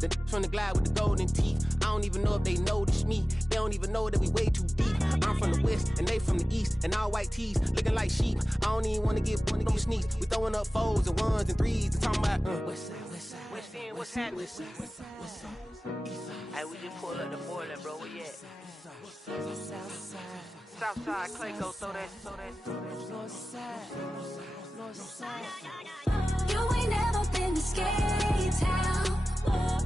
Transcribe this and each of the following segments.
The from the glide with the golden teeth. I don't even know if they notice me. They don't even know that we way too deep. I'm from the west and they from the east, and all white tees looking like sheep. I don't even want to get one of them sneaks. We throwing up fours and ones and threes and talking about west side, west side, west end, what's happening? West side, west side, west side, east side. Hey, we just pulled up the border, bro. Where you at? South side, Clayco, throw that. North side, north side. You ain't never been to Skate Town.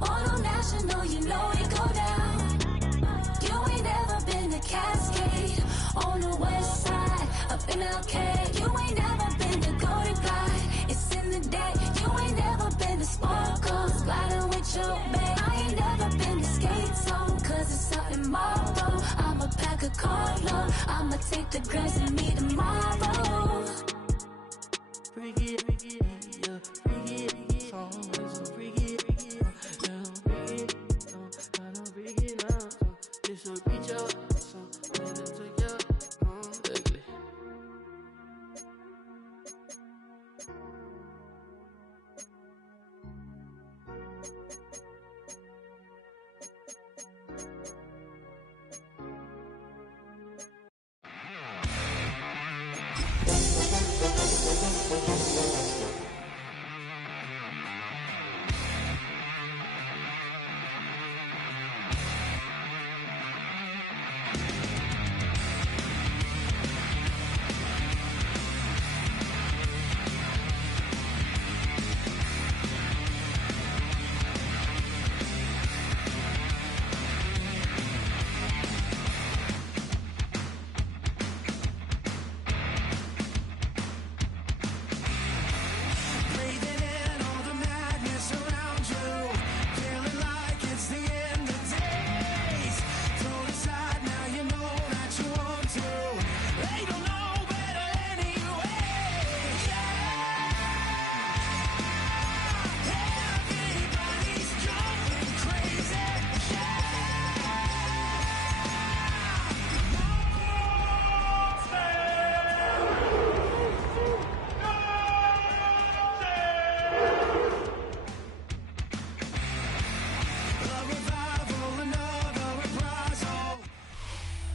Auto National, you know it go down. You ain't never been to Cascade. On the west side, up in LK. You ain't never been to Golden Glide. It's in the day. You ain't never been to Sparkles, gliding with your babe. I ain't never been to Skate Zone, cause it's out in Marlboro. I'ma pack a carload. I'ma take the grass and meet tomorrow. Bring it, yeah, bring it, song, so bring it, yeah, bring it, I don't bring it now, it's a reach out, so let it take you, ugly.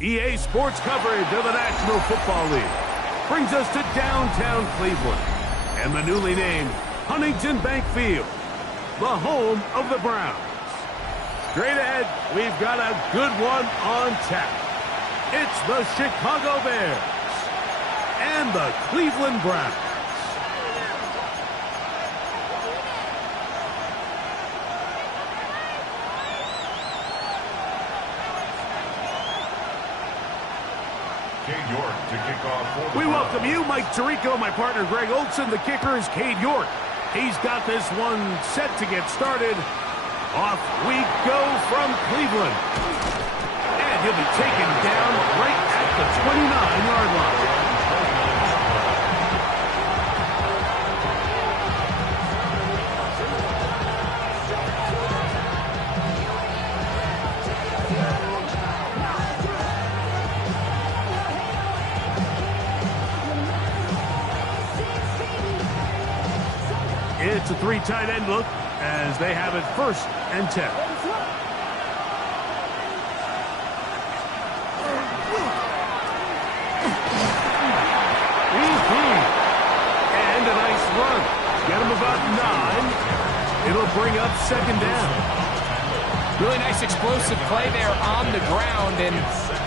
EA Sports coverage of the National Football League brings us to downtown Cleveland and the newly named Huntington Bank Field, the home of the Browns. Straight ahead, we've got a good one on tap. It's the Chicago Bears and the Cleveland Browns. Cade York to kick off. We welcome you, Mike Tirico, my partner Greg Olson. The kicker is Cade York. He's got this one set to get started. Off we go from Cleveland. And he'll be taken down right at the 29-yard line. It's a three tight end look as they have it 1st and 10. And a nice run. Get him about 9. It'll bring up 2nd down. Really nice explosive play there on the ground. And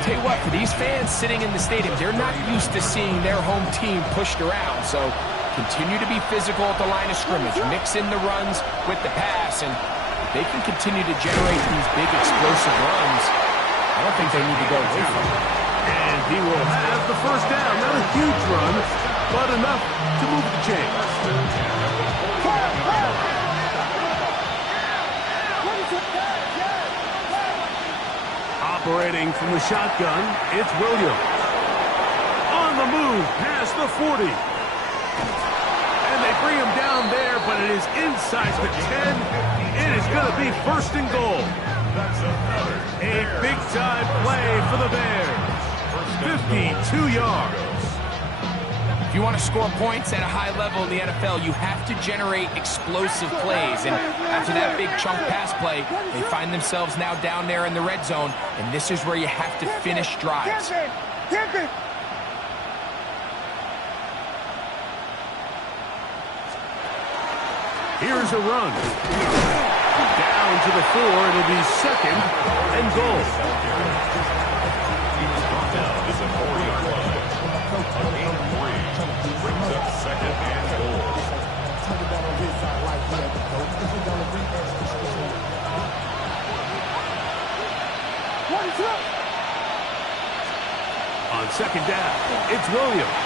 tell you what, for these fans sitting in the stadium, they're not used to seeing their home team pushed around. So continue to be physical at the line of scrimmage. Mix in the runs with the pass, and if they can continue to generate these big explosive runs, I don't think they need to go away from it. And he will have the 1st down. Not a huge run, but enough to move the chains. Operating from the shotgun, it's Williams. On the move past the 40. And they bring him down there, but it is inside the 10. It is going to be 1st and goal. A big-time play for the Bears. 52 yards. If you want to score points at a high level in the NFL, you have to generate explosive plays. And after that big chunk pass play, they find themselves now down there in the red zone, and this is where you have to finish drives. Here's a run. Down to the 4. It'll be 2nd and goal. Down is a 40-yard line. A gain of 3 brings up 2nd and goal. On 2nd down, it's Williams.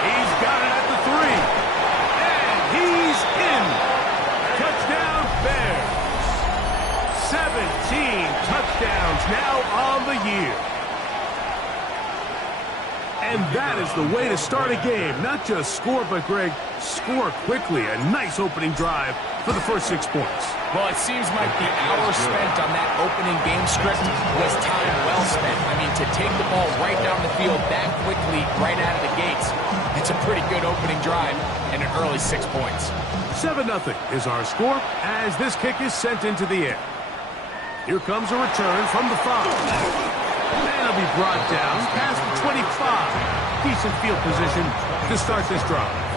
He's got it at the 3. He's in. Touchdown Bears. 17 touchdowns now on the year. And that is the way to start a game. Not just score, but, Greg, score quickly. A nice opening drive for the first 6 points. Well, it seems like the hour spent on that opening game script was time well spent. I mean, to take the ball right down the field that quickly, right out of the gates, it's a pretty good opening drive and an early 6 points. 7-0 is our score as this kick is sent into the air. Here comes a return from the 5. And it'll be brought down past the 25. Decent field position to start this drive.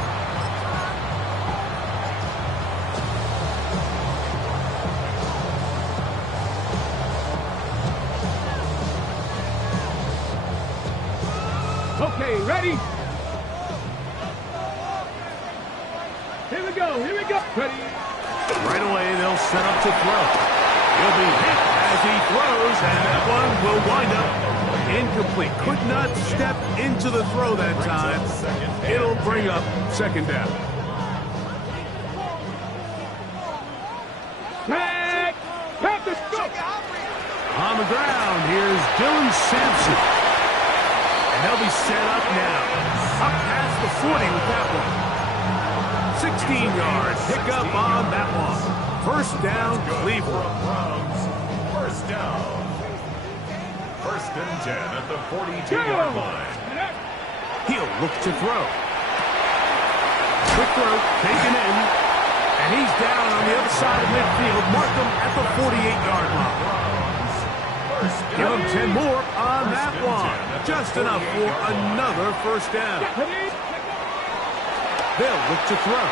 Okay, ready? Here we go, ready? Right away, they'll set up to throw. He'll be hit as he throws, and that one will wind up incomplete. Could not step into the throw that time. It'll bring up 2nd down. Pack! Let's go! On the ground, here's Dylan Sampson. And they'll be set up now. Up past the 40 with that one. 16-yard pickup on that one. 1st down, Cleveland. First down. 1st and 10 at the 42-yard line. He'll look to throw. Quick throw, taken in. And he's down on the other side of midfield. Mark him at the 48-yard line. Give him 10 more on that one. Just enough for another 1st down. They'll look to throw.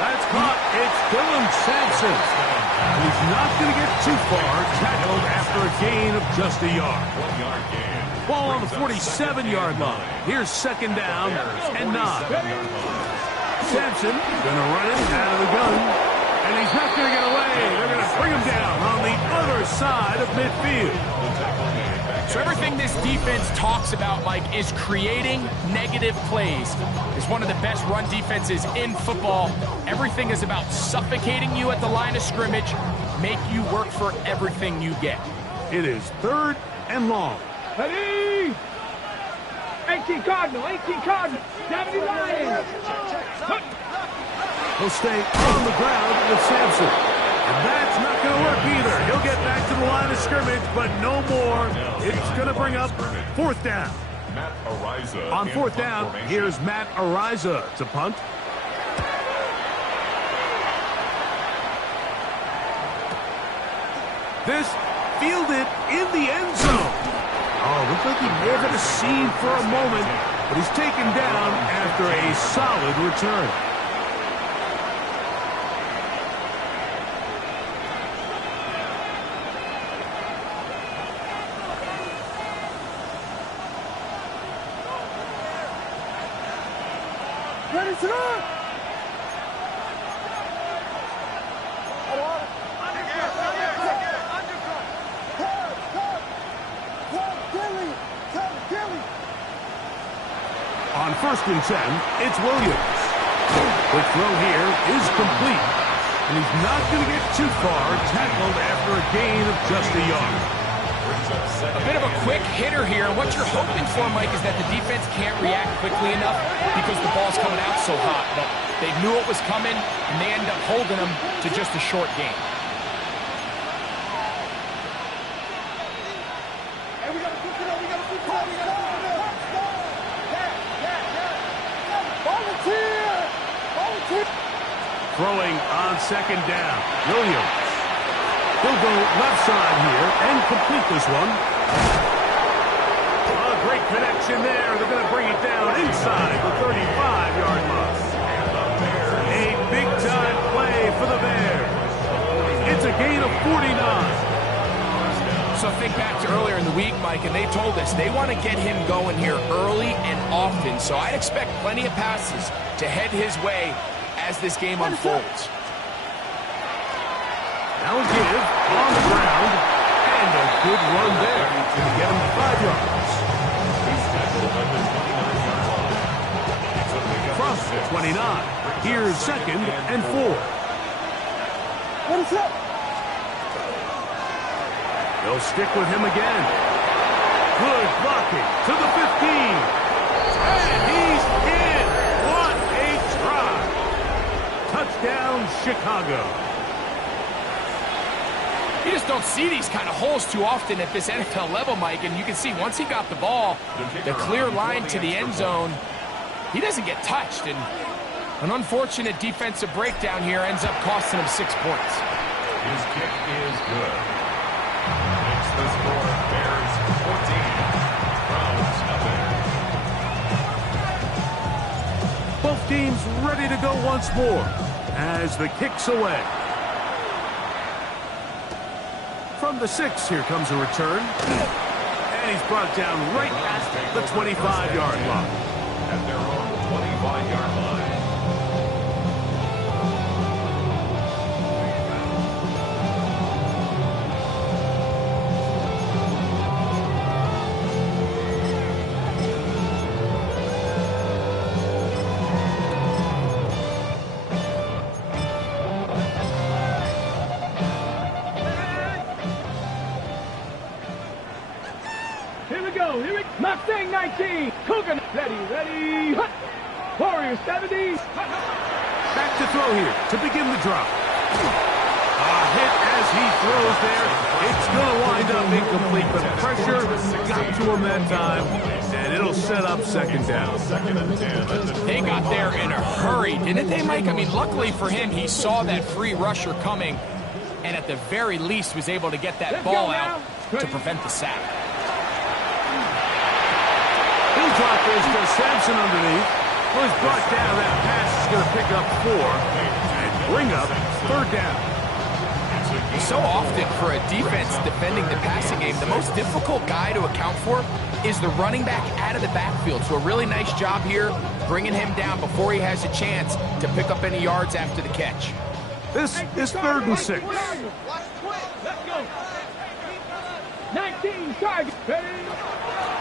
That's caught. It's Dylan Sampson. He's not going to get too far. Tackled after a gain of just a yard. Ball on the 47-yard line. Here's 2nd down and 9. Sampson going to run it out of the gun. And he's not going to get away. They're going to bring him down on the other side of midfield. So everything this defense talks about, Mike, is creating negative plays. It's one of the best run defenses in football. Everything is about suffocating you at the line of scrimmage, make you work for everything you get. It is 3rd and long. Ready? 18 Cardinal, 70 Lions. He'll stay on the ground with Sampson. And that's not going to work either. He'll get back to the line of scrimmage, but no more. It's going to bring up 4th down. On 4th down, here's Matt Araiza to punt. This fielded in the end zone. Oh, looked like he may have had a seam for a moment, but he's taken down after a solid return. Ready to go! On 1st and 10, it's Williams. Quick throw here is complete. And he's not going to get too far, tackled after a gain of just a yard. A bit of a quick hitter here. What you're hoping for, Mike, is that the defense can't react quickly enough because the ball's coming out so hot. But they knew it was coming, and they end up holding them to just a short gain. Throwing on second down. Williams. He'll go left side here and complete this one. A great connection there. They're going to bring it down inside the 35-yard line. A big-time play for the Bears. It's a gain of 49. So think back to earlier in the week, Mike, and they told us they want to get him going here early and often. So I'd expect plenty of passes to head his way as this game unfolds. Now a give on the ground, and a good run there to get him 5 yards. From the 29, here's 2nd and 4. What is up? They'll stick with him again. Good blocking to the 15. And he's in. What a try. Touchdown, Chicago. You just don't see these kind of holes too often at this NFL level, Mike. And you can see once he got the ball, the clear line to the end zone, he doesn't get touched. And an unfortunate defensive breakdown here ends up costing him 6 points. His kick is good. Makes the score Bears 14, Browns nothing. Both teams ready to go once more as the kick's away. From the 6, here comes a return. And he's brought down right at the 25-yard line. At their own 25-yard line. Mustang 19, Cougar ready, hut. Warriors 70. Back to throw here to begin the drop. A hit as he throws there. It's going to wind up incomplete, but pressure got to him that time, and it'll set up 2nd down. They got there in a hurry, didn't they, Mike? I mean, luckily for him, he saw that free rusher coming, and at the very least was able to get that ball out to prevent the sack. He'll drop this to Sampson underneath. Well, he's brought down. That pass is going to pick up 4 and bring up 3rd down. So often for a defense defending the passing game, the most difficult guy to account for is the running back out of the backfield. So a really nice job here bringing him down before he has a chance to pick up any yards after the catch. This is 3rd and 6. Let's go. 19 target.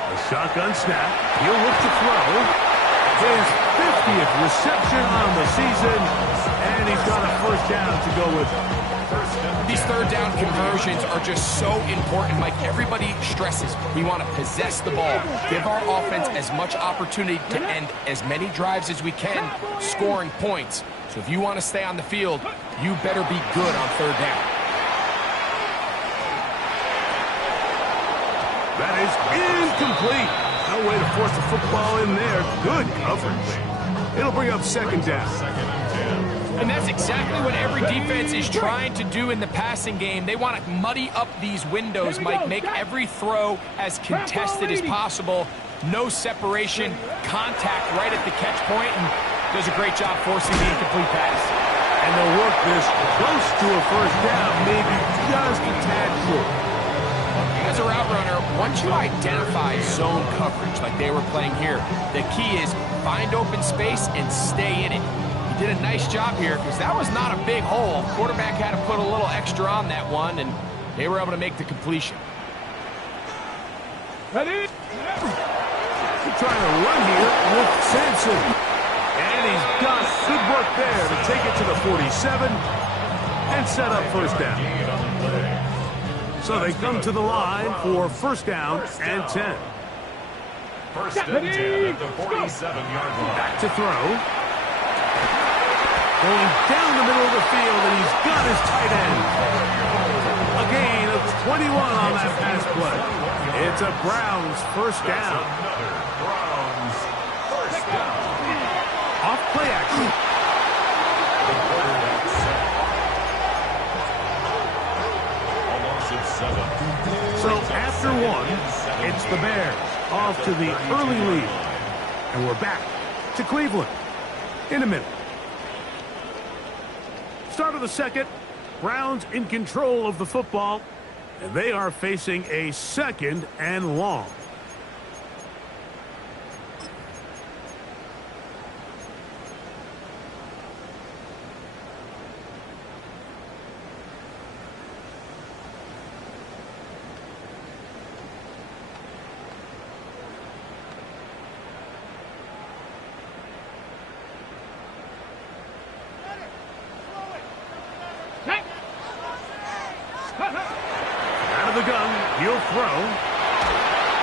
A shotgun snap. He'll look to throw. His 50th reception on the season, and he's got a 1st down to go with it. These 3rd down conversions are just so important, Mike. Everybody stresses we want to possess the ball, give our offense as much opportunity to end as many drives as we can, scoring points. So if you want to stay on the field, you better be good on 3rd down. That is incomplete. No way to force the football in there. Good coverage. It'll bring up 2nd down. And that's exactly what every defense is trying to do in the passing game. They want to muddy up these windows, Mike, make every throw as contested as possible. No separation, contact right at the catch point, and does a great job forcing the incomplete pass. And they'll work this close to a 1st down, maybe just a tad short. As a route runner, once you identify zone coverage like they were playing here, the key is find open space and stay in it. He did a nice job here because that was not a big hole. Quarterback had to put a little extra on that one, and they were able to make the completion. Ready? He's trying to run here with Sampson. And he's got good work there to take it to the 47 and set up 1st down. So they come to the line for 1st down and 10. 1st and 10 at the 47-yard line. Back to throw. Going down the middle of the field, and he's got his tight end. A gain of 21 on that pass play. It's a Browns 1st down. Browns 1st down. Off play action. So after one, it's the Bears off to the early lead. And we're back to Cleveland in a minute. Start of the second. Browns in control of the football. And they are facing a 2nd and long. Out of the gun, he'll throw.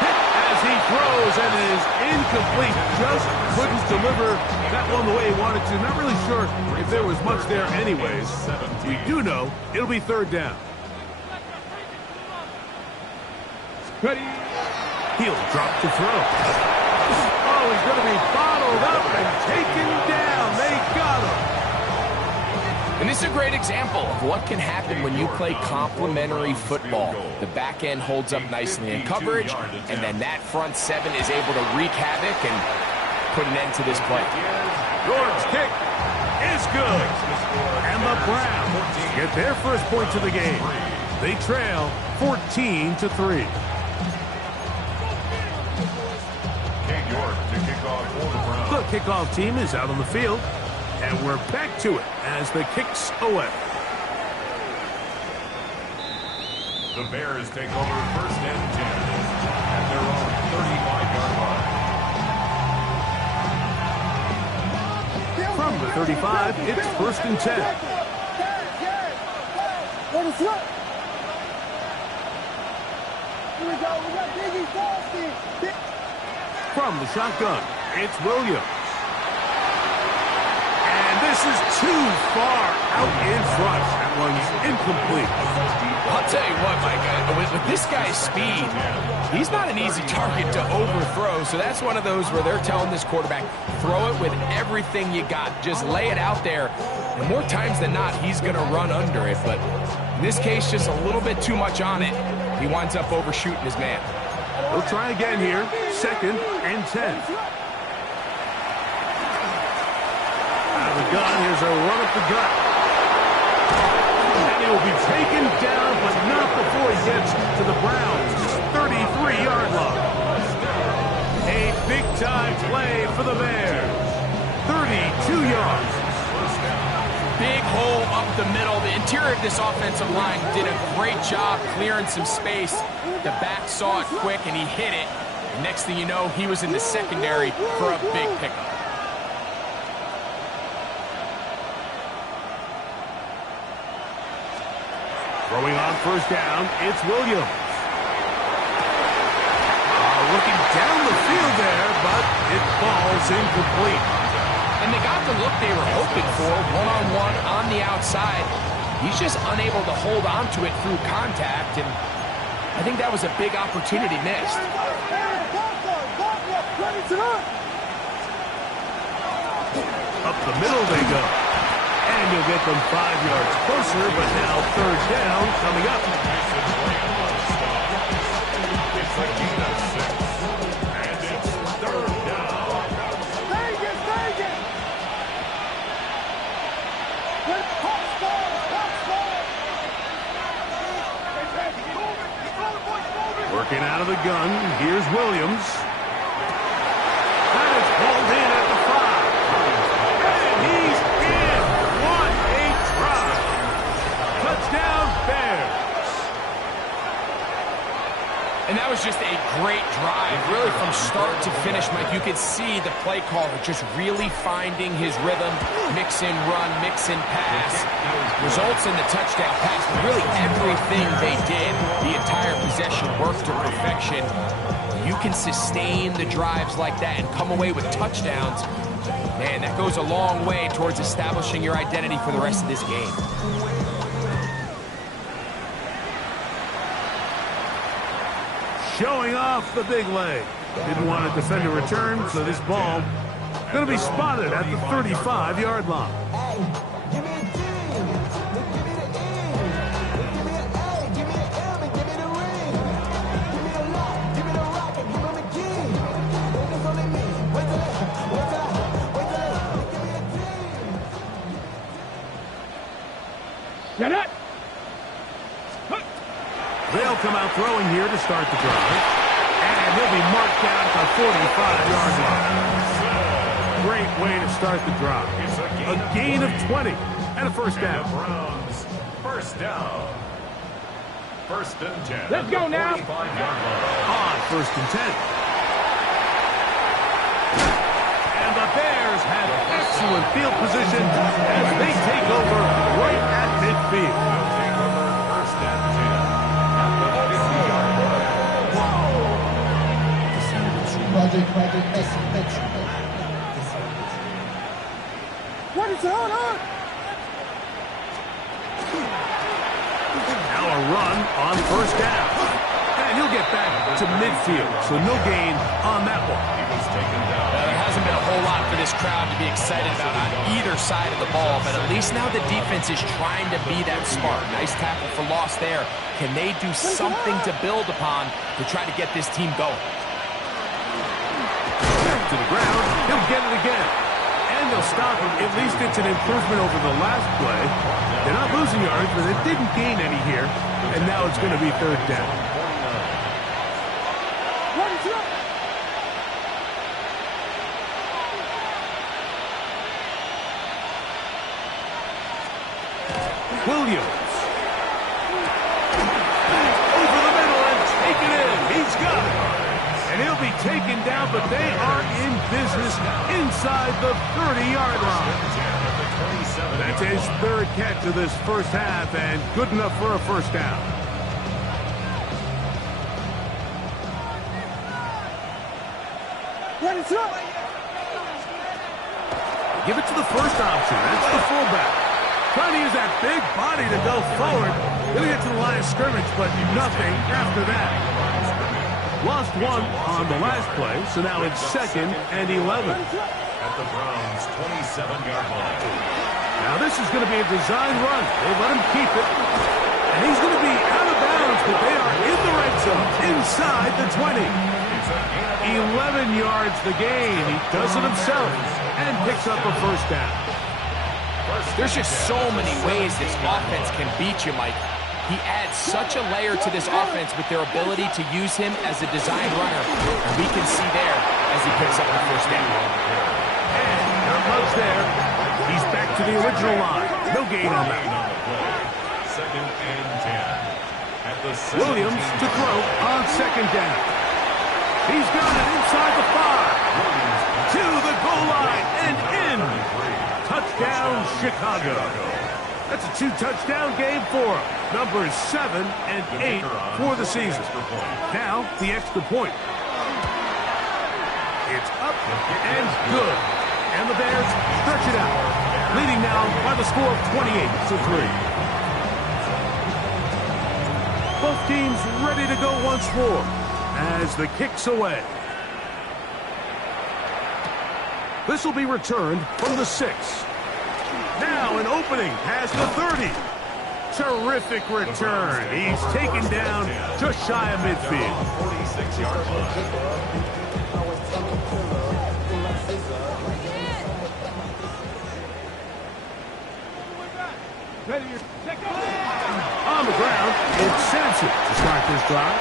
As he throws and is incomplete. Just couldn't deliver that one the way he wanted to. Not really sure if there was much there anyways. We do know it'll be 3rd down. Ready. He'll drop the throw. Oh, he's going to be bottled up and taken down. They got him. And this is a great example of what can happen when you play complementary football. The back end holds up nicely in coverage, and then that front 7 is able to wreak havoc and put an end to this play. Gordon's kick is good. And the Browns get their first points of the game. They trail 14-3. The kickoff team is out on the field. And we're back to it as the kick's away. The Bears take over 1st and 10 at their own 35-yard line. From the 35, it's 1st and 10. From the shotgun, it's Williams. This is too far out in front. That one's incomplete. I'll tell you what, Mike, with this guy's speed, he's not an easy target to overthrow. So that's one of those where they're telling this quarterback, throw it with everything you got. Just lay it out there. And more times than not, he's going to run under it. But in this case, just a little bit too much on it. He winds up overshooting his man. We'll try again here. 2nd and 10. The gun, here's a run up the gut. And he'll be taken down, but not before he gets to the Browns' 33-yard line. A big-time play for the Bears. 32 yards. Big hole up the middle. The interior of this offensive line did a great job clearing some space. The back saw it quick, and he hit it. And next thing you know, he was in the secondary for a big pickup. Throwing on 1st down, it's Williams. Looking down the field there, but it falls incomplete. And they got the look they were hoping for, one-on-one on the outside. He's just unable to hold on to it through contact, and I think that was a big opportunity missed. Up the middle they go. And you'll get them 5 yards closer, but now 3rd down coming up. And it's 3rd down. Working out of the gun, here's Williams. That is pulled in at the 5. And he's in. What a drive. Touchdown, Bears. And that was just a great drive, really from start to finish, Mike. You could see the play caller just really finding his rhythm, mix in run, mix in pass. Results in the touchdown pass, but really everything they did, the entire possession worked to perfection. You can sustain the drives like that and come away with touchdowns. Man, that goes a long way towards establishing your identity for the rest of this game. Showing off the big leg. Didn't want to defend a return, so this ball going to be spotted at the 35-yard line. Set it. They'll come out throwing here to start the drive. And he'll be marked down at the 45-yard line. Great way to start the drive. A gain of 20 and a first down. Browns, first down. First and 10. Let's go now. On first and 10. And the Bears have excellent field position as they take over right at midfield. Take over first and 10 at the 50-yard line. What is going on? Now a run on first down. And he'll get back to midfield, so no gain on that one. He was taken down. There hasn't been a whole lot for this crowd to be excited about on either side of the ball, but at least now the defense is trying to be that smart. Nice tackle for loss there. Can they do something to build upon to try to get this team going? Back to the ground. He'll get it again. And they'll stop him. At least it's an improvement over the last play. They're not losing yards, but they didn't gain any here. And now it's going to be third down. Williams. Over the middle and take it in. He's got it. And he'll be taken down, but they are in business inside the 30-yard line. That's his third catch of this first half and good enough for a first down. What is up? Give it to the first option. That's the fullback. Trying to use that big body to go forward. He'll get to the line of scrimmage, but nothing after that. Lost one on the last play, so now it's second and 11. At the Browns' 27-yard line. Now this is going to be a design run. They let him keep it. And he's going to be out of bounds, but they are in the red zone, inside the 20. 11 yards the gain. He does it himself and picks up a first down. There's just so many ways this offense can beat you, Mike. He adds such a layer to this offense with their ability to use him as a design runner. And we can see there as he picks up the first down. And no much there. He's back to the original line. No gain on that. Second and 10. At the Williams to throw on second down. He's got it inside the 5. To the goal line and in. Touchdown, Chicago. That's a 2-touchdown game for him. Numbers 7 and 8 for the season. Now, the extra point. It's up and good. And the Bears stretch it out. Leading now by the score of 28-3. Both teams ready to go once more as the kick's away. This will be returned from the 6. Now an opening past the 30. Terrific return. He's taken down just shy of midfield. 46-yard line. Ready, On the ground, it's Sampson to start this drive.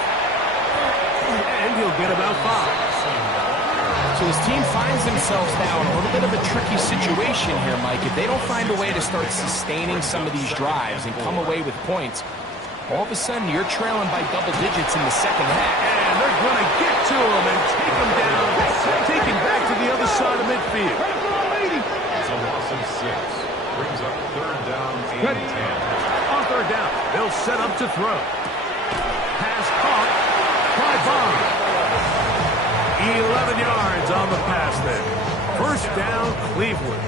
And he'll get about 5. So this team finds themselves now in a little bit of a tricky situation here, Mike. If they don't find a way to start sustaining some of these drives and come away with points, all of a sudden you're trailing by double digits in the second half. And they're going to get to him and take him down. Take him back to the other side of midfield. It's a loss of 6. Brings up third down and 10. On third down, they'll set up to throw. Pass caught by Bond. 11 yards on the pass there. First down, Cleveland.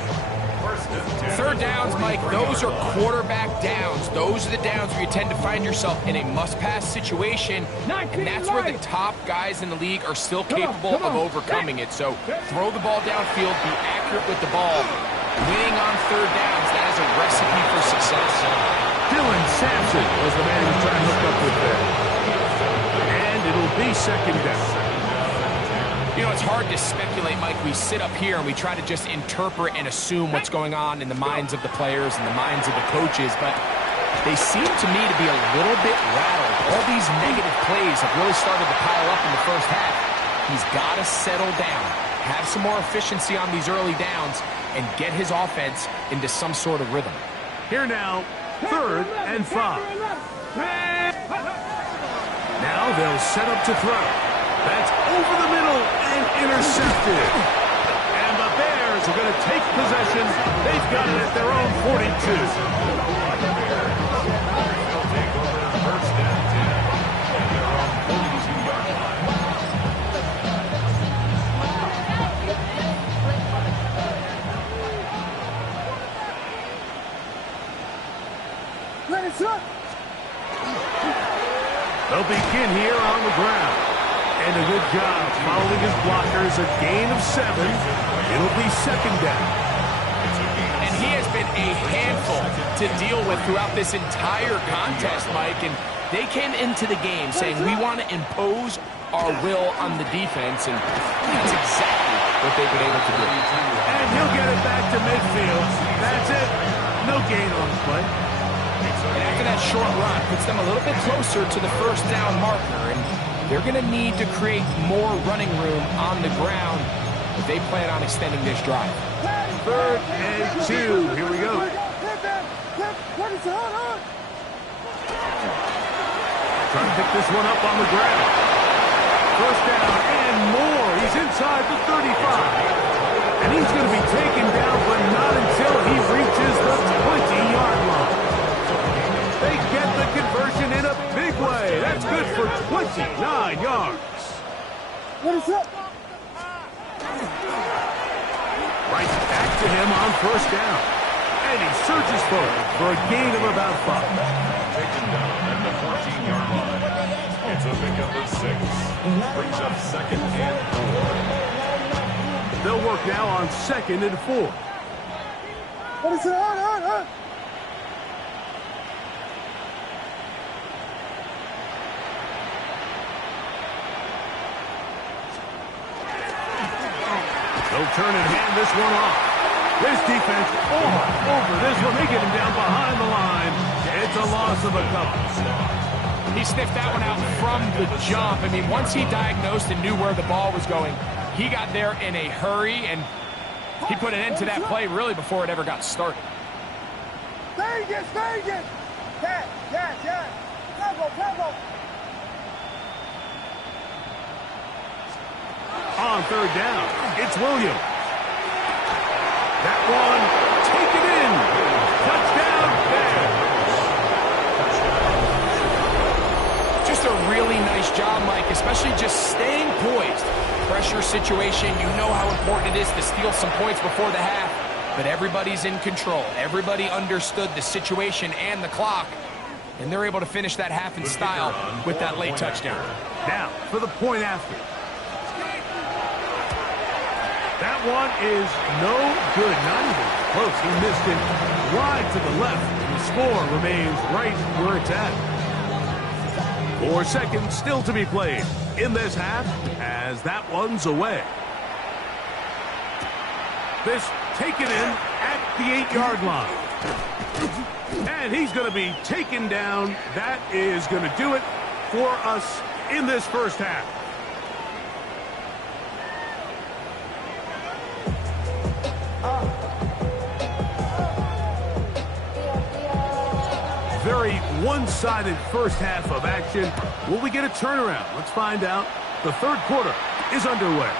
Third downs, Mike, those are quarterback downs. Those are the downs where you tend to find yourself in a must-pass situation, and that's where the top guys in the league are still capable of overcoming it. So throw the ball downfield, be accurate with the ball. Winning on third downs, that is a recipe for success. Dylan Sampson was the man who was trying to hook up with there. And it'll be second down. You know, it's hard to speculate, Mike. We sit up here and we try to just interpret and assume what's going on in the minds of the players and the minds of the coaches, but they seem to me to be a little bit rattled. All these negative plays have really started to pile up in the first half. He's got to settle down, have some more efficiency on these early downs, and get his offense into some sort of rhythm. Here now, 3rd and 5. Now they'll set up to throw. That's over the middle and intercepted. And the Bears are going to take possession. They've got it at their own 42. They'll take over 1st and 10 at their own 42-yard line. They'll begin here on the ground. And a good job following his blockers. A gain of 7. It'll be 2nd down. And he has been a handful to deal with throughout this entire contest, Mike. And they came into the game saying, we want to impose our will on the defense. And that's exactly what they've been able to do. And he'll get it back to midfield. That's it. No gain on the play. And after that short run, puts them a little bit closer to the 1st down marker. And they're going to need to create more running room on the ground if they plan on extending this drive. 3rd and 2. Here we go. Trying to pick this one up on the ground. 1st down and more. He's inside the 35. And he's going to be taken down, but not until he reaches the 20-yard line. They get the conversion in a big way. That's good for 29 yards. What is up? Right back to him on 1st down. And he surges forward for a gain of about 5. Taken down at the 14-yard line. It's a pickup of 6. Brings up 2nd and 4. They'll work now on 2nd and 4. What is it? They'll turn and hand this one off. This defense all over this one. They get him down behind the line. It's a loss of a couple. He sniffed that one out from the jump. I mean, once he diagnosed and knew where the ball was going, he got there in a hurry, and he put an end to that play really before it ever got started. Vegas! Yeah. Bravo. On 3rd down, it's Williams. That one, taken in. Touchdown, Bears. Just a really nice job, Mike, especially just staying poised. Pressure situation, you know how important it is to steal some points before the half, but everybody's in control. Everybody understood the situation and the clock, and they're able to finish that half in style with that late touchdown. Now, for the point after. That one is no good, not even close. He missed it wide to the left, and the score remains right where it's at. 4 seconds still to be played in this half as that one's away. This taken in at the 8-yard line. And he's going to be taken down. That is going to do it for us in this first half. Very one-sided first half of action. Will we get a turnaround? Let's find out. The 3rd quarter is underway.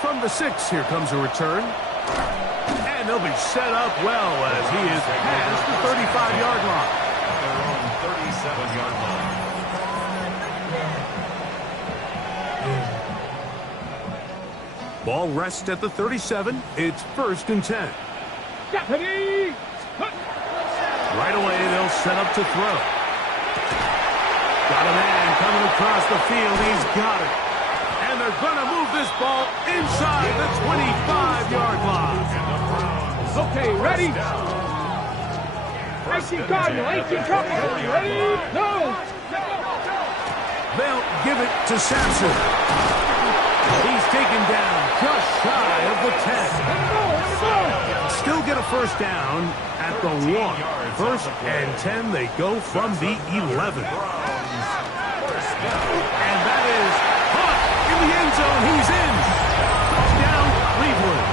From the 6, here comes a return. And they'll be set up well as he is past the 35-yard line. Their own 37-yard line. Ball rests at the 37. It's 1st and 10. Deputy! Right away, they'll set up to throw. Got a man coming across the field. He's got it. And they're going to move this ball inside the 25-yard line. Okay, ready? 18 Cardinal, 18 Tropical. Ready? No! They'll give it to Sampson. He's taken down just shy of the 10. Still get a first down at the 1. First and 10, they go from the 11. And that is caught in the end zone. He's in. Touchdown, Cleveland.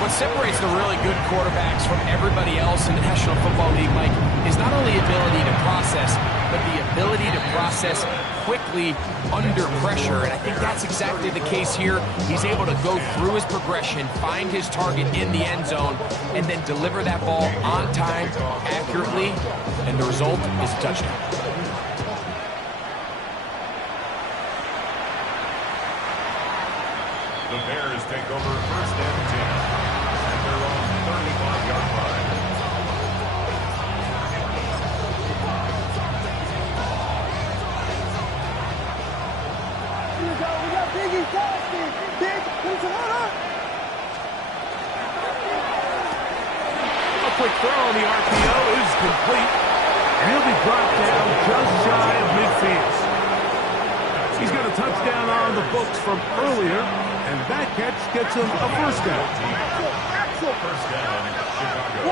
What separates the really good quarterbacks from everybody else in the National Football League, Mike, is not only ability to process, but the ability to process quickly under pressure. And I think that's exactly the case here. He's able to go through his progression, find his target in the end zone, and then deliver that ball on time, accurately, and the result is a touchdown. The Bears take over first and 10 at their own 35-yard line. We got Biggie Dawson. Big, A quick throw on the RPO is complete, and he'll be brought down just shy of midfield. He's got a touchdown on the books from earlier, and that catch gets him a first down. First down, Chicago.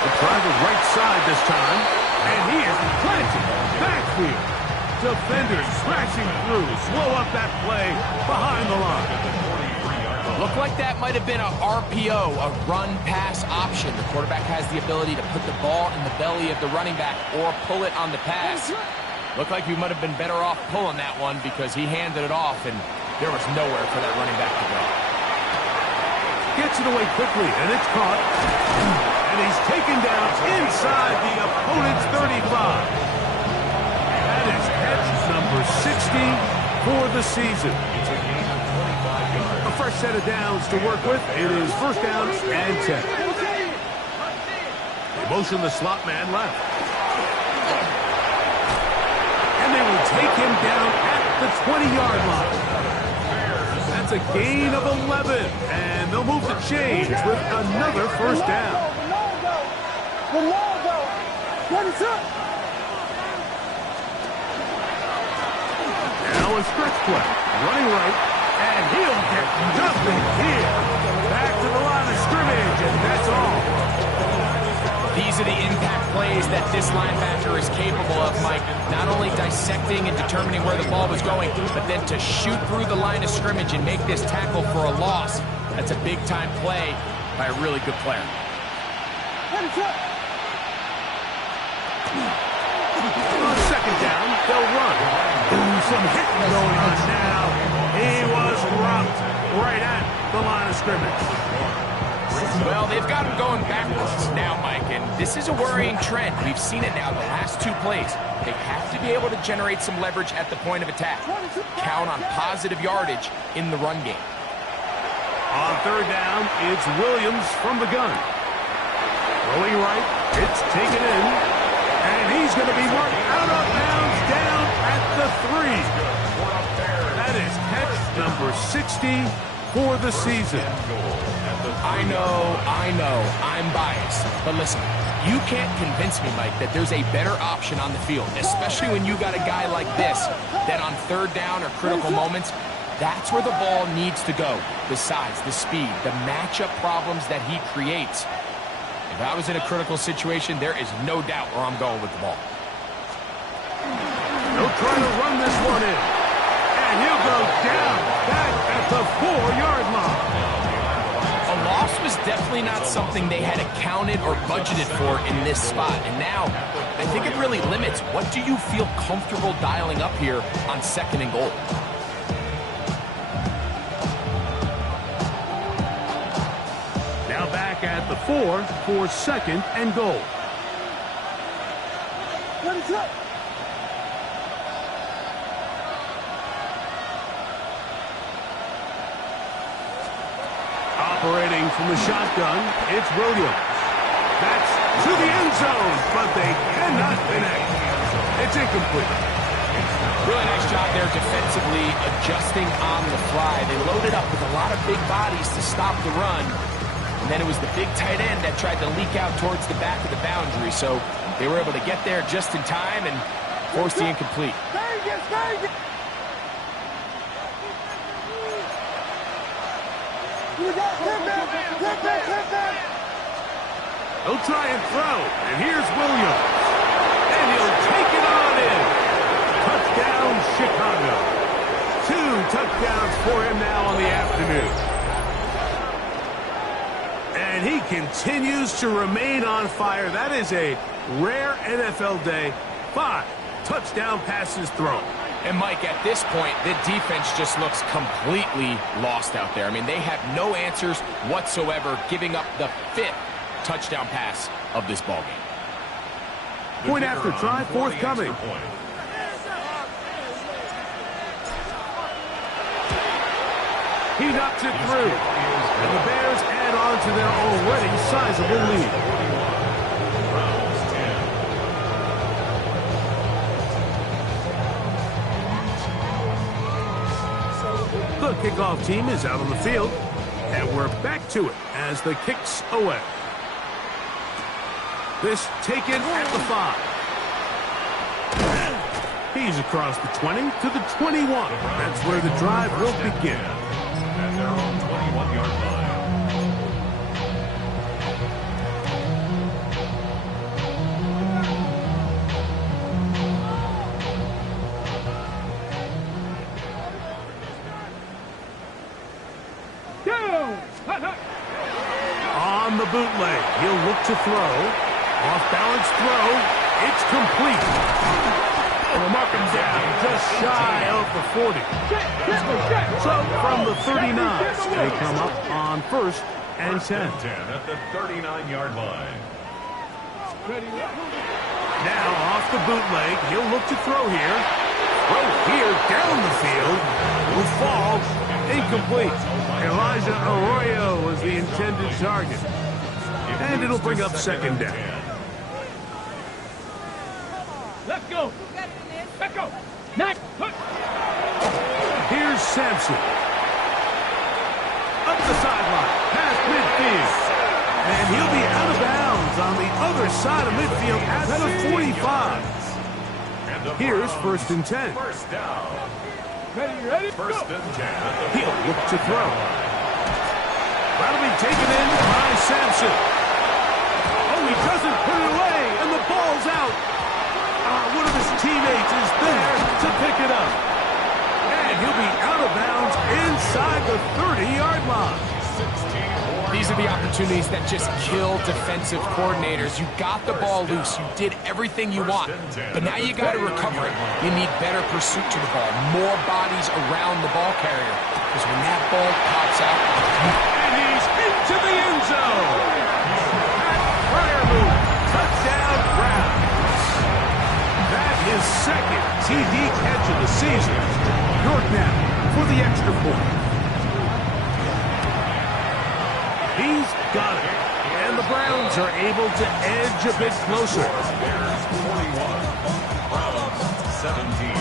They try the right side this time, and he is planted backfield. Defenders crashing through, slow up that play behind the line. Looked like that might have been a RPO, a run-pass option. The quarterback has the ability to put the ball in the belly of the running back or pull it on the pass. Looked like he might have been better off pulling that one because he handed it off, and there was nowhere for that running back to go. Gets it away quickly, and it's caught. And he's taken down inside the opponent's 35. That is catch number 60 for the season. A fresh set of downs to work with. It is first down and 10. They motion the slot man left. And they will take him down at the 20-yard line. That's a gain of 11, and they'll move the chains with another first down. Now a stretch play, running right, and he'll get nothing here. Back to the line of scrimmage, and that's all. These are the impact plays that this linebacker is capable of, Mike. Not only dissecting and determining where the ball was going, but then to shoot through the line of scrimmage and make this tackle for a loss. That's a big-time play by a really good player. On second down, they'll run. Ooh, some hitting going on now. He was dropped right at the line of scrimmage. Well, they've got him going backwards now, Mike, and this is a worrying trend. We've seen it now the last two plays. They have to be able to generate some leverage at the point of attack. Count on positive yardage in the run game. On third down, it's Williams from the gun. Rolling right, it's taken in, and he's going to be marked out of bounds down at the 3. That is catch number 60 for the season. I know, I'm biased. But listen, you can't convince me, Mike, that there's a better option on the field, especially when you got a guy like this that on third down or critical moments, that's where the ball needs to go. The size, the speed, the matchup problems that he creates. If I was in a critical situation, there is no doubt where I'm going with the ball. They'll try to run this one in. And he'll go down back at the 4-yard line. A loss was definitely not something they had accounted or budgeted for in this spot. And now, I think it really limits. What do you feel comfortable dialing up here on second and goal? Now back at the 4 for second and goal. Operating from the shotgun, it's Williams. That's to the end zone, but they cannot connect. It's incomplete. Really nice job there defensively, adjusting on the fly. They loaded up with a lot of big bodies to stop the run. And then it was the big tight end that tried to leak out towards the back of the boundary. So they were able to get there just in time and force the incomplete. He'll try and throw, and here's Williams. And he'll take it on in. Touchdown, Chicago. 2 touchdowns for him now on the afternoon. And he continues to remain on fire. That is a rare NFL day. 5 touchdown passes thrown. And, Mike, at this point, the defense just looks completely lost out there. I mean, they have no answers whatsoever, giving up the 5th touchdown pass of this ballgame. Point after try, forthcoming. He knocks it through. And the Bears add on to their already sizable lead. The kickoff team is out on the field, and we're back to it as the kick's away. This taken at the 5. He's across the 20 to the 21. That's where the drive will begin. At their own 21-yard line. On the bootleg, he'll look to throw. Off-balance throw. It's complete. We'll mark him down just shy of the 40. So from the 39, they come up on 1st and 10. 10 at the 39-yard line. Now off the bootleg, he'll look to throw here. Throw here down the field. Will fall. Incomplete. Elijah Arroyo was the intended target. And it'll bring up 2nd down. Let's go. Let's go. Next. Here's Sampson. Up the sideline. Past midfield. And he'll be out of bounds on the other side of midfield at the 45. Here's 1st and 10. First down. Ready, First go. and 10. He'll look to throw. That'll be taken in by Sampson. Oh, he doesn't put it away, and the ball's out. One of his teammates is there to pick it up. And he'll be out of bounds inside the 30-yard line. These are the opportunities that just kill defensive coordinators. You got the ball loose. You did everything you want. But now you got to recover it. You need better pursuit to the ball. More bodies around the ball carrier. Because when that ball pops out... And he's into the end zone. Fire move. Touchdown, Browns. That is 2nd TD catch of the season. York now for the extra point. He's got it. And the Browns are able to edge a bit closer. Bears 41. Browns 17.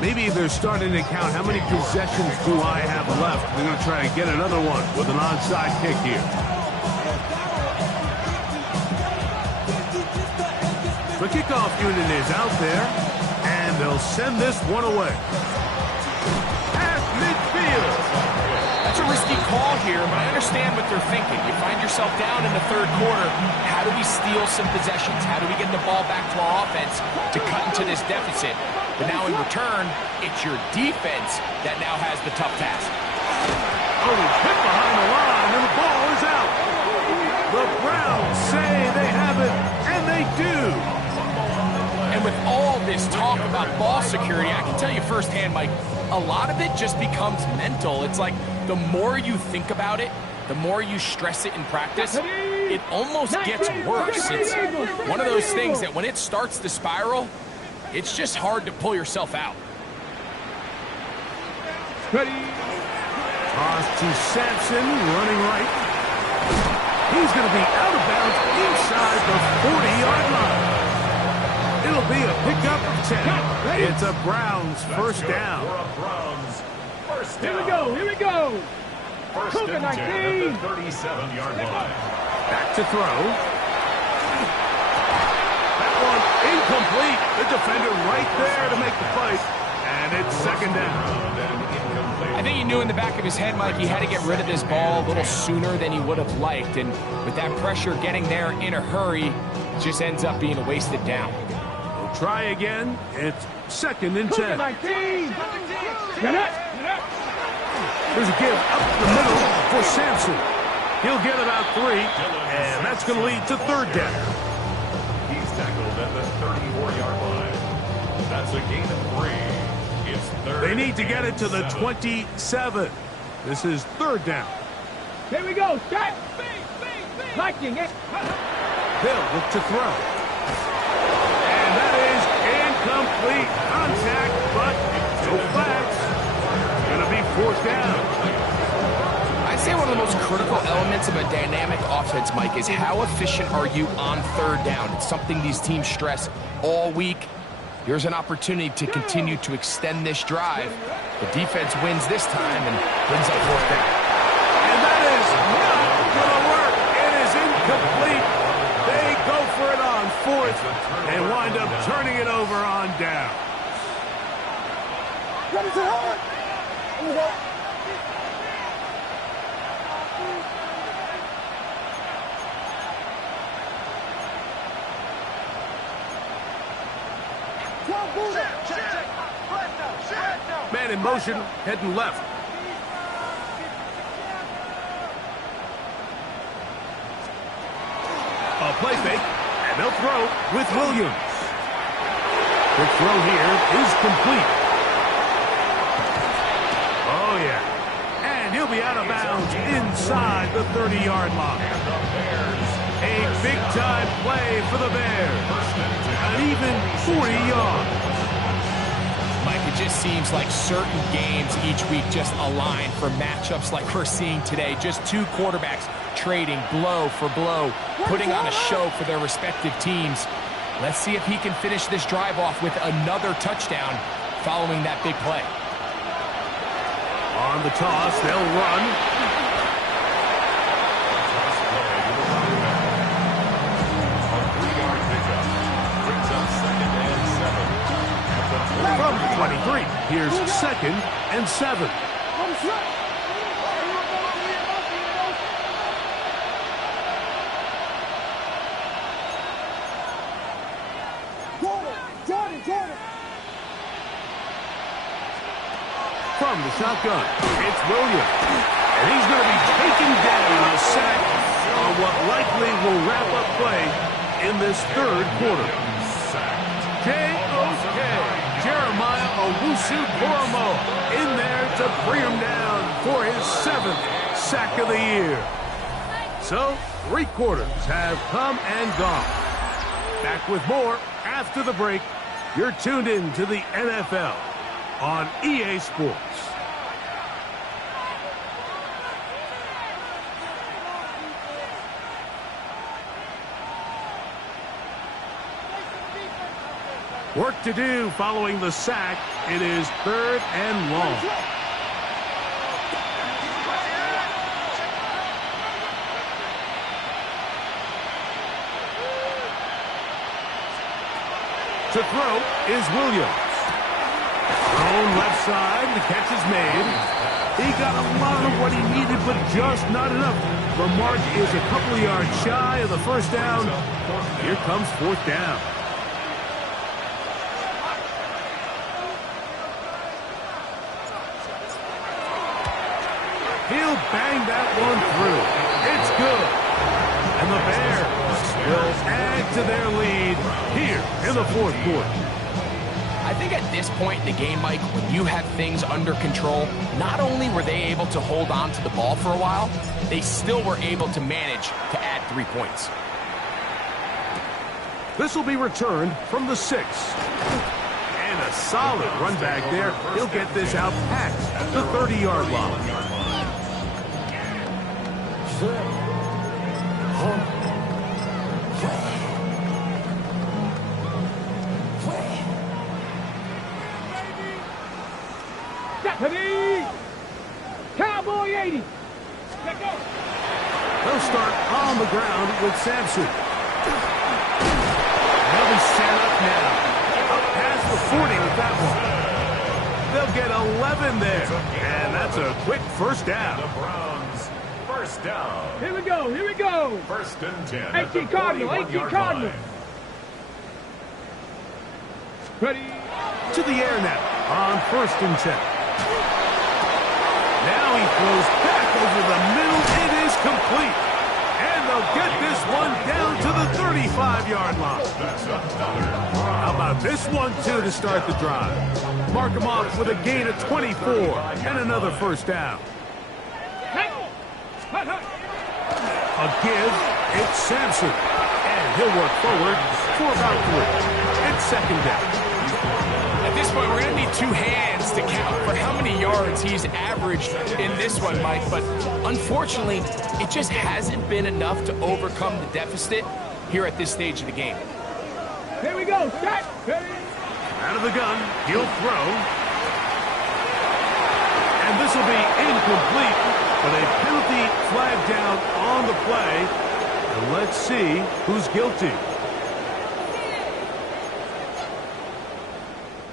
Maybe they're starting to count how many possessions do I have left. They're going to try to get another one with an onside kick here. The kickoff unit is out there, and they'll send this one away. Midfield. That's a risky call here, but I understand what they're thinking. You find yourself down in the 3rd quarter. How do we steal some possessions? How do we get the ball back to our offense to cut into this deficit? But now in return, it's your defense that now has the tough task. Oh, he's hit behind the line, and the ball is out. The Browns say they have it, and they do. And with all this talk about ball security, I can tell you firsthand, Mike, a lot of it just becomes mental. It's like the more you think about it, the more you stress it in practice, it almost gets worse. It's one of those things that when it starts to spiral, it's just hard to pull yourself out. Ready. Toss to Sampson, running right. He's going to be out of bounds inside the 40-yard line. It'll be a pickup of 10. It's a Browns 1st down. Here we go. Here we go. First and 10 at the 37-yard line. Back to throw. That one incomplete. The defender right there to make the fight. And it's second down. I think he knew in the back of his head, Mike, he had to get rid of this ball a little sooner than he would have liked. And with that pressure getting there in a hurry, it just ends up being a wasted down. We'll try again. It's second and 10. There's a give up the middle for Sampson. He'll get about 3, and that's going to lead to third down. He's tackled at the 34-yard line. That's a gain of 3. It's third. They need to get it to the 27. This is third down. Here we go. Set. Liking it. Hill look to throw. And that is incomplete. Contact, but no flags. Going to be fourth down. I'd say one of the most critical elements of a dynamic offense, Mike, is how efficient are you on third down? It's something these teams stress all week. Here's an opportunity to continue to extend this drive. The defense wins this time and brings up fourth down. And that is not going to work. It is incomplete. They go for it on fourth and wind up turning it over on down. Man in motion, heading left. A play fake, and they'll throw with Williams. The throw here is complete. Oh, yeah. And he'll be out of bounds inside the 30-yard line. A big-time play for the Bears. An even 40 yards. Mike, it just seems like certain games each week just align for matchups like we're seeing today. Just two quarterbacks trading blow for blow, putting on a show for their respective teams. Let's see if he can finish this drive off with another touchdown following that big play. On the toss, they'll run. From the 23, here's second and 7. From the shotgun, it's Williams. And he's going to be taken down a sack on what likely will wrap up play in this third quarter. J.O.K. Jeremiah Owusu-Koramoah in there to bring him down for his 7th sack of the year. So, 3 quarters have come and gone. Back with more after the break. You're tuned in to the NFL on EA Sports. Work to do following the sack. It is third and long. To throw is Williams. Thrown left side, the catch is made. He got a lot of what he needed, but just not enough. The mark is a couple of yards shy of the first down. Here comes fourth down. He'll bang that one through. It's good. And the Bears will add to their lead here in the fourth quarter. I think at this point in the game, Mike, when you have things under control, not only were they able to hold on to the ball for a while, they still were able to manage to add 3 points. This will be returned from the 6. And a solid run back there. He'll get this out past the 30-yard line. Stephanie! Cowboy 80! Let go! They'll start on the ground with Sampson. They'll be set up now. Up past the 40 with that one. They'll get 11 there. And that's a quick first down. The Browns, first down. Here we go, here we go. First and 10 at 18 the Cardinal, 41-yard Cardinal. line. Ready. To the air now on first and 10. Now he throws back over the middle. It is complete. And they'll get this one down to the 35-yard line. That's another. How about this one, too, to start the drive? Mark him off with a gain of 24 and another first down. A give, it's Sampson. And he'll work forward for about 3. It's second down. At this point, we're going to need 2 hands to count for how many yards he's averaged in this one, Mike. But unfortunately, it just hasn't been enough to overcome the deficit here at this stage of the game. Here we go, set. Ready. Out of the gun, he'll throw. And this will be incomplete, but a penalty flag down on the play. And let's see who's guilty.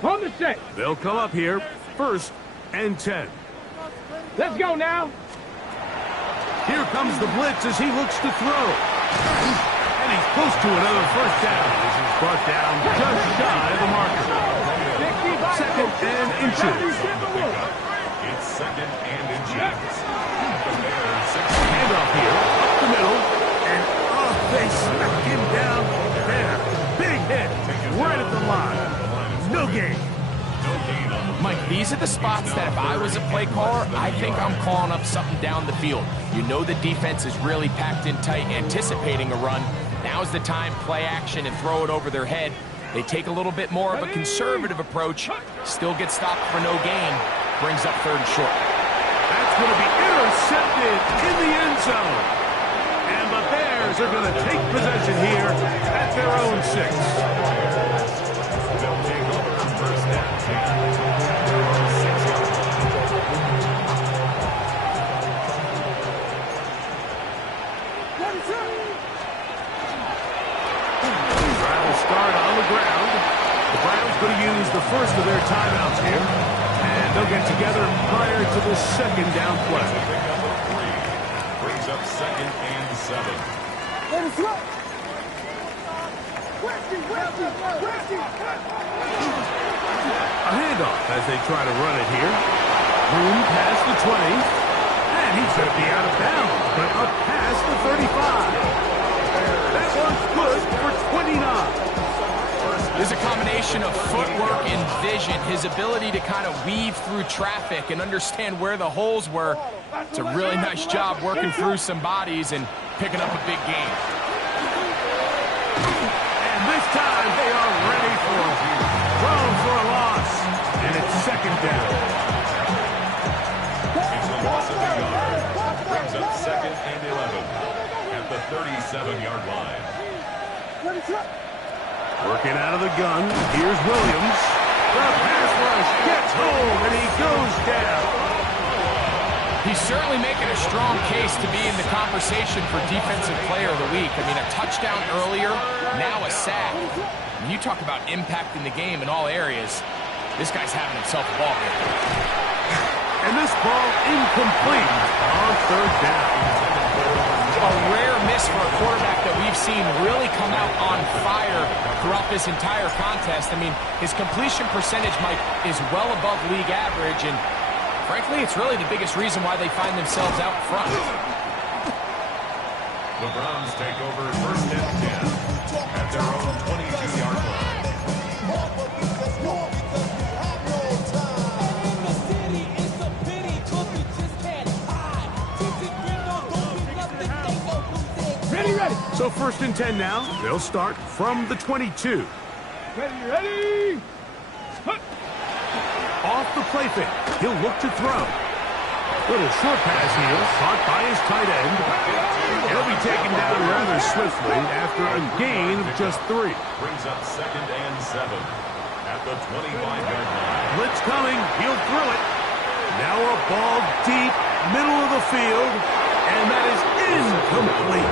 On the set. They'll come up here, first and 10. Let's go now. Here comes the blitz as he looks to throw. And he's close to another first down. This is brought down just shy of the marker. Second and inches. It's second and inches. Handoff here, up the middle. And they smack him down there. Big hit, right at the line. No gain. Mike, these are the spots that if I was a play caller, I think I'm calling up something down the field. You know the defense is really packed in tight, anticipating a run. Now's the time, play action and throw it over their head. They take a little bit more of a conservative approach, still get stopped for no gain, brings up third and short. That's going to be intercepted in the end zone. And the Bears are going to take possession here at their own 6. They'll take over first and 10. Start on the ground. The Browns going to use the first of their timeouts here. And they'll get together prior to the second down play. Brings up second and 7. A handoff as they try to run it here. Room past the 20. And he's going to be out of bounds, but up past the 35. That one's good for 29. There's a combination of footwork and vision, his ability to kind of weave through traffic and understand where the holes were. It's a really nice job working through some bodies and picking up a big gain. And this time they are ready for it. Thrown for a loss. And it's second down. It's a loss of a yard. Brings up second and 11 at the 37-yard line. Working out of the gun. Here's Williams. The pass rush gets home, and he goes down. He's certainly making a strong case to be in the conversation for Defensive Player of the Week. I mean, a touchdown earlier, now a sack. When you talk about impacting the game in all areas, this guy's having himself a ball game. And this ball incomplete on third down. A rare miss for a quarterback that we've seen really come out on fire throughout this entire contest. I mean, his completion percentage, Mike, is well above league average, and frankly, it's really the biggest reason why they find themselves out front. The Browns take over first and 10 at their own 22-yard line. Ready. So first and 10 now. They'll start from the 22. Ready. Off the play fake. He'll look to throw. Little short pass here, caught by his tight end. He'll be taken down rather swiftly after a gain of just 3. Brings up second and 7 at the 25-yard line. Blitz coming. He'll throw it. Now a ball deep, middle of the field, and that is incomplete.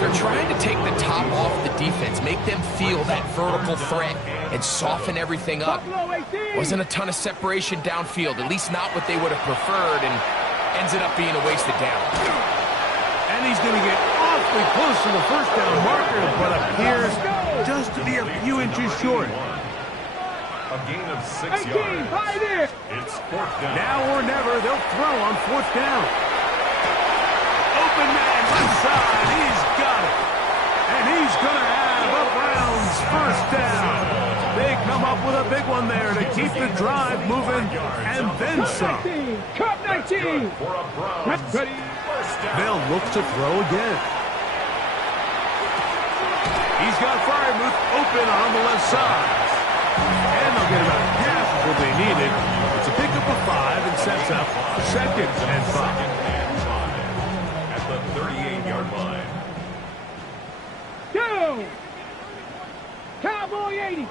They're trying to take the top off the defense, make them feel that vertical threat, and soften everything up. Wasn't a ton of separation downfield, at least not what they would have preferred, and ends it up being a wasted down. And he's going to get awfully close to the first down marker, but appears just to be a few inches short. A gain of 6 yards. It's 4th down. Now or never, they'll throw on 4th down. Open man, left side, he's got it. And he's going to have a Browns first down. They come up with a big one there to keep the drive moving, and then some. Cup 19. They'll look to throw again. He's got Freiermuth open on the left side. And they'll get about half of what they needed. It's a pickup of 5 and sets up 2nd and 5. At the 38-yard line. Go! Cowboy 80.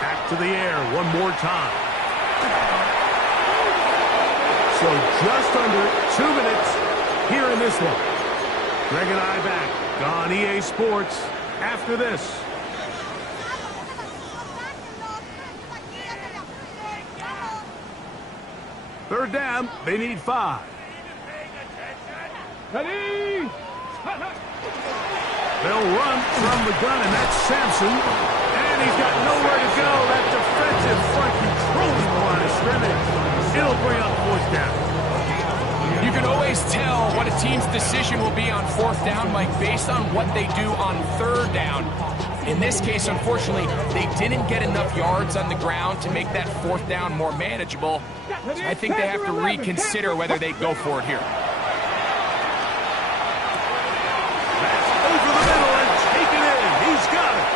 Back to the air one more time. So just under 2 minutes here in this one. Greg and I back on EA Sports after this. Third down, they need 5. Ready? They'll run from the gun, and that's Sampson. And he's got nowhere to go. That defensive front controlling the line of scrimmage. It'll bring up 4th down. You can always tell what a team's decision will be on 4th down, Mike, based on what they do on 3rd down. In this case, unfortunately, they didn't get enough yards on the ground to make that 4th down more manageable. I think they have to reconsider whether they go for it here. That's over the middle and taken in. He's got it.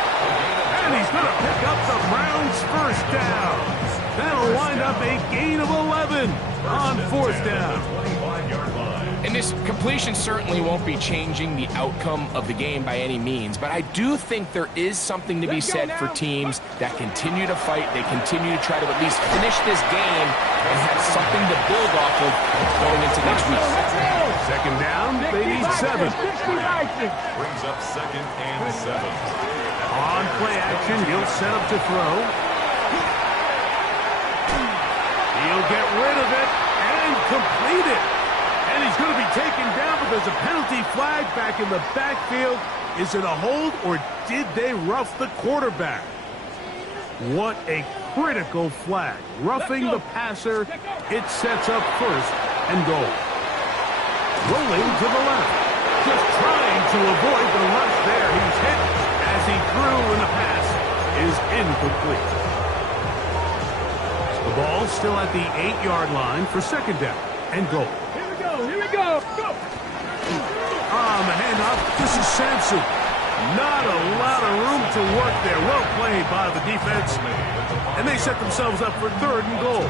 And he's going to pick up the Browns' first down. That'll wind up a gain of 11 on 4th down. And this completion certainly won't be changing the outcome of the game by any means, but I do think there is something to be said for teams that continue to fight, they continue to try to at least finish this game and have something to build off of going into next week. 2nd down, they need 7. Brings up 2nd and 7. On play action, he'll set up to throw. He'll get rid of it and complete it. And he's going to be taken down, but there's a penalty flag back in the backfield. Is it a hold, or did they rough the quarterback? What a critical flag. Roughing the passer. It sets up 1st and goal. Rolling to the left. Just trying to avoid the rush there. He's hit as he threw, and the pass is incomplete. The ball still at the 8-yard line for 2nd down and goal. Here we go. Go. On the handoff, this is Sampson. Not a lot of room to work there. Well played by the defense. And they set themselves up for 3rd and goal.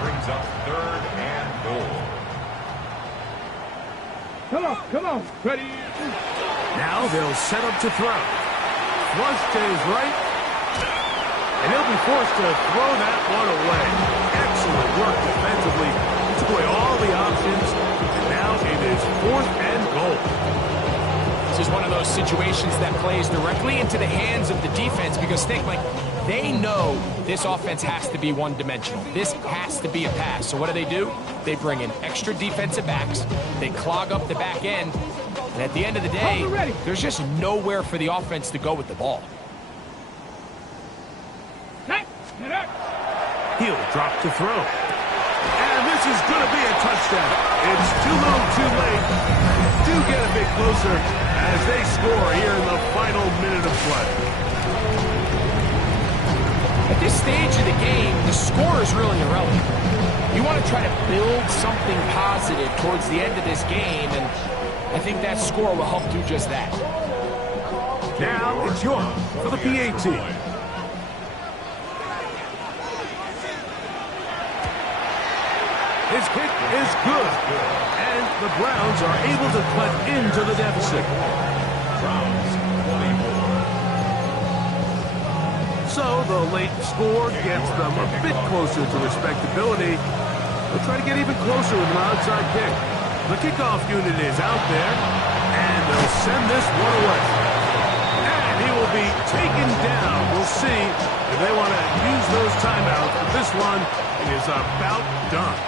Brings up 3rd and goal. Come on. Ready? Now they'll set up to throw. Flush to his right. And he'll be forced to throw that one away. Excellent work defensively. Took away all the options. And now it is 4th and goal. This is one of those situations that plays directly into the hands of the defense because think, like, they know this offense has to be one-dimensional. This has to be a pass. So what do? They bring in extra defensive backs. They clog up the back end. And at the end of the day, there's just nowhere for the offense to go with the ball. He'll drop to throw. And this is going to be a touchdown. It's too little, too late. Do get a bit closer as they score here in the final minute of play. At this stage of the game, the score is really irrelevant. You want to try to build something positive towards the end of this game, and I think that score will help do just that. Now it's York for the PAT. His kick is good, and the Browns are able to cut into the deficit. Browns 24. So the late score gets them a bit closer to respectability. They'll try to get even closer with an onside kick. The kickoff unit is out there, and they'll send this one away. And he will be taken down. We'll see if they want to use those timeouts. But this one is about done.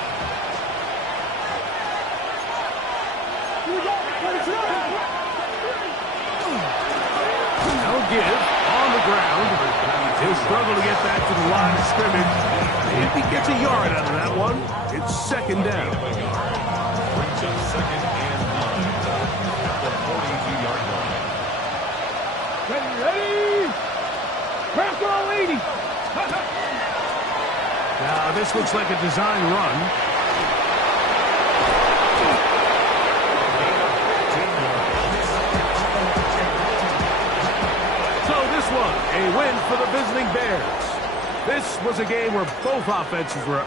They'll give on the ground. He'll struggle to get back to the line of scrimmage. If he gets a yard out of that one, it's second down. Brings up second and 9 at the 42-yard line. Ready? Craft all 80. Now, this looks like a design run. So this one, a win for the visiting Bears. This was a game where both offenses were